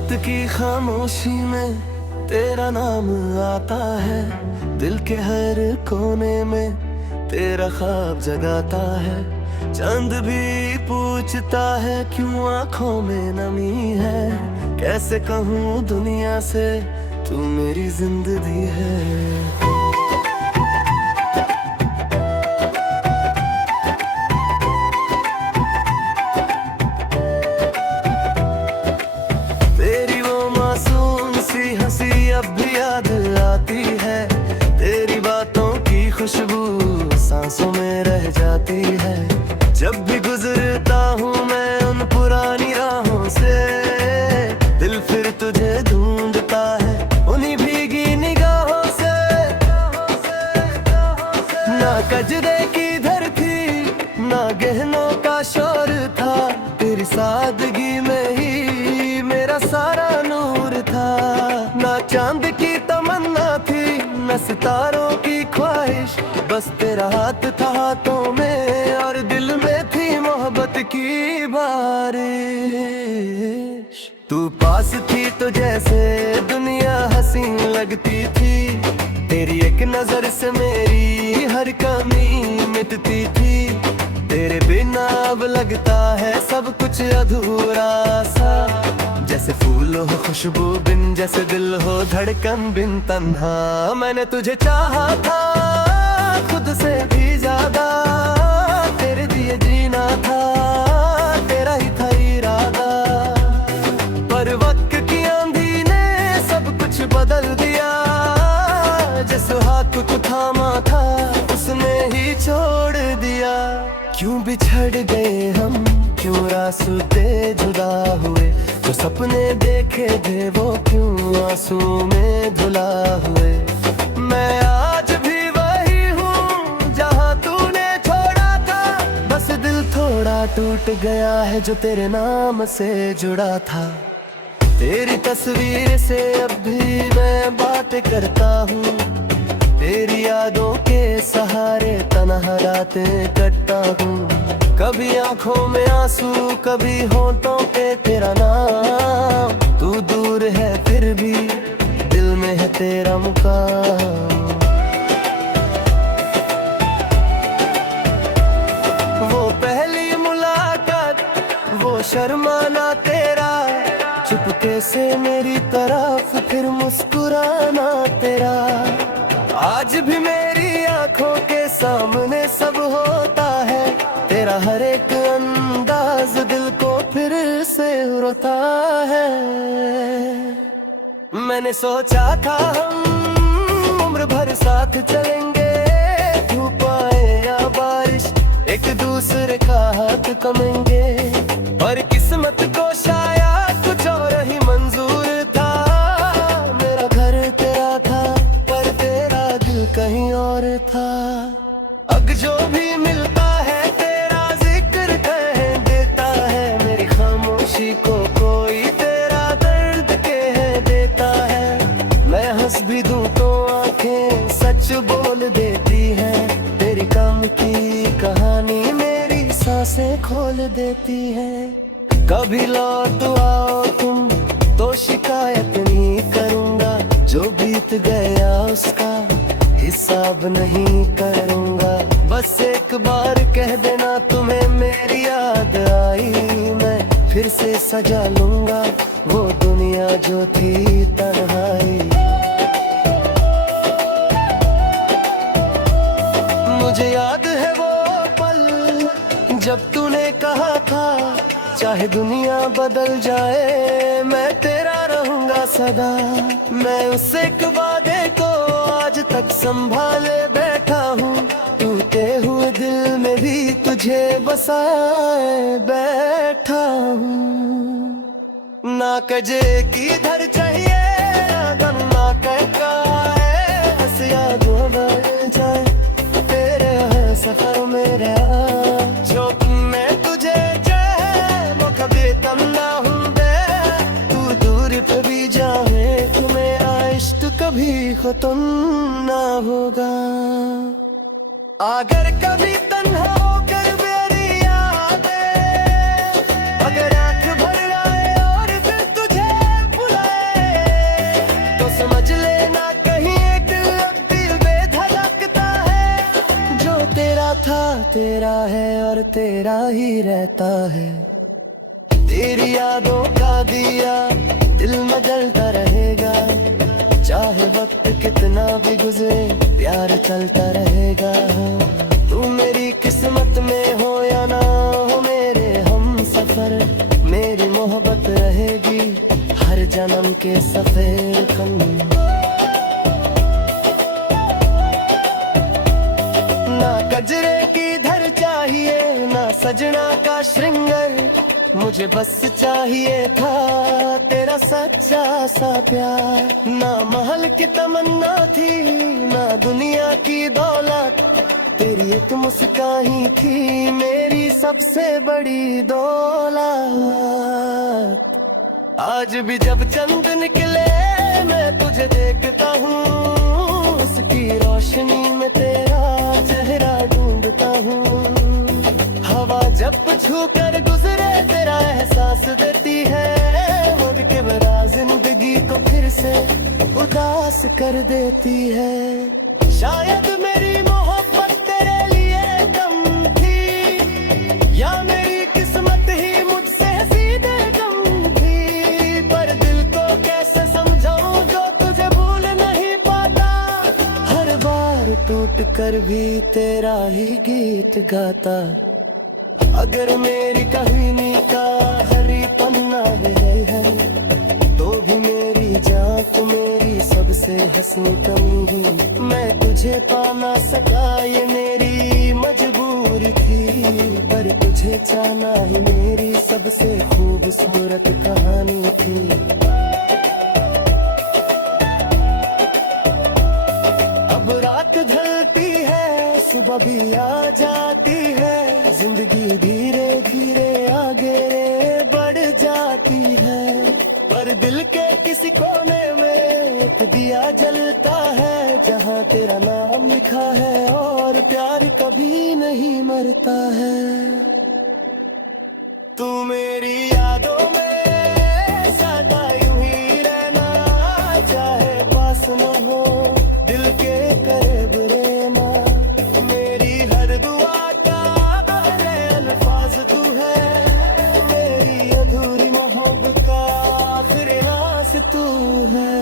रात की खामोशी में तेरा नाम आता है, दिल के हर कोने में तेरा ख्वाब जगाता है। चांद भी पूछता है क्यों आंखों में नमी है, कैसे कहूँ दुनिया से तू मेरी जिंदगी है। अब भी याद आती है, तेरी बातों की खुशबू सांसों में रह जाती है। जब भी गुजरता हूँ मैं उन पुरानी राहों से, दिल फिर तुझे ढूंढता है उन्हीं भीगी निगाहों से। ना कजरे की धरती ना गहनों का शोर था, तेरी सादगी में ही मेरा सारा नूर था। ना चांद की तमन्ना थी न सितारों की ख्वाहिश, बस तेरा हाथ था हाथों में और दिल में थी मोहब्बत की बारिश। तू पास थी तो जैसे दुनिया हसीन लगती थी, तेरी एक नजर से मेरी हर कमी मिटती थी। तेरे बिना अब लगता है सब कुछ अधूरा सा, जैसे फूल हो खुशबू बिन, जैसे दिल हो धड़कन बिन तन्हा। मैंने तुझे चाहा था खुद से भी ज्यादा, तेरे लिए जीना था तेरा ही था इरादा। पर वक्त की आंधी ने सब कुछ बदल दिया, जिस हाथ को थामा था उसने ही छोड़ दिया। क्यों बिछड़ गए हम, क्यों रास्ते जुदा हुए, जो सपने देखे थे वो क्यों आंसू में धुला हुए। मैं आज भी वही हूँ जहाँ तूने छोड़ा था, बस दिल थोड़ा टूट गया है जो तेरे नाम से जुड़ा था। तेरी तस्वीर से अब भी मैं बातें करता हूँ, तेरी यादों के सहारे तन्हा रातें कटता हूँ। कभी आंखों में आंसू कभी होंठों पे तेरा नाम, तू दूर है फिर भी दिल में है तेरा मुकाम। वो पहली मुलाकात वो शर्माना तेरा, चुपके से मेरी तरफ फिर मुस्कुराना तेरा। आज भी मेरी आंखों के सामने सब होता है, तेरा हर एक अंदाज दिल को फिर से रोता है। मैंने सोचा था हम उम्र भर साथ चलेंगे, धूप आए या बारिश एक दूसरे का हाथ कमेंगे। पर किस्मत को शायद कुछ और ही मंजूर था, मेरा घर तेरा था पर तेरा दिल कहीं और था। अब जो भी मिलता है तेरा जिक्र कह देता है, मेरी खामोशी को कोई तेरा दर्द कह देता है। मैं हंस भी दूं तो आंखें सच बोल देती हैं, तेरी काम की कहानी मेरी सांसें खोल देती है। कभी लौट आओ तुम तो शिकायत नहीं करूँगा, जो बीत गया उसका हिसाब नहीं करूँगा। बस एक बार कह देना तुम्हें मेरी याद आई, मैं फिर से सजा लूँगा वो दुनिया जो थी तन्हाई। मुझे याद है वो पल जब तूने कहा था चाहे दुनिया बदल जाए मैं तेरा रहूंगा सदा। मैं उस एक वादे को आज तक संभाले बैठा हूँ, टूटे हुए दिल में भी तुझे बसाए बैठा हूँ। ना कजे की धर चाहिए ना गम ना कहका है, हंस यादों बढ़ जाए तेरे है सफर मेरा। जो मैं तुझे चाहे वो कभी कम ना हूँ बे, तू दूर पे भी जाए तुम्हें इश्क कभी खत्म ना होगा। अगर कभी तन्हा होकर मेरी यादें अगर आँख भर आए और फिर तुझे प्यार तेरा ही रहता है। तेरी यादों का दिया दिल में जलता रहेगा, चाहे वक्त कितना भी गुजरे प्यार चलता रहेगा। तू मेरी किस्मत में हो या ना हो मेरे हम सफर, मेरी मोहब्बत रहेगी हर जन्म के सफेद कम। ना गजरे की धर चाहिए ना सजना का श्रृंगार, मुझे बस चाहिए था तेरा सच्चा सा प्यार। ना महल की तमन्ना थी ना दुनिया की दौलत, तेरी एक मुस्कान ही थी मेरी सबसे बड़ी दौलत। आज भी जब चंद निकले मैं तुझे देखता हूँ, उसकी रोशनी में तेरा चेहरा ढूंढता हूँ। हवा जब छू कर गुजरे तेरा एहसास देती है, मगर के बरा जिंदगी को फिर से उदास कर देती है। शायद मेरी मोहब्बत तेरे लिए कम थी, या मेरी किस्मत ही मुझसे सीधे कम थी, पर दिल को कैसे समझाऊं जो तुझे भूल नहीं पाता। हर बार टूट कर भी तेरा ही गीत गाता। अगर मेरी कहानी का हर पन्ना है तो भी मेरी जान तो मेरी सबसे हंसी कमी है। मैं तुझे पा ना सका ये मेरी मजबूरी थी, पर तुझे चाहना ही मेरी सबसे खूबसूरत कहानी थी। अब रात ढलती है सुबह भी आ जाती है, जिंदगी धीरे धीरे आगे बढ़ जाती है, पर दिल के किसी कोने में एक दिया जलता है, जहाँ तेरा नाम लिखा है और प्यार कभी नहीं मरता है। तू मेरी यादों में सदा यूं ही रहना, चाहे पास न हो दिल के करीब रहना। मेरी हर दुआ का अल्फाज तू है, मेरी अधूरी मोहब्बत का आखिरी रास तू है।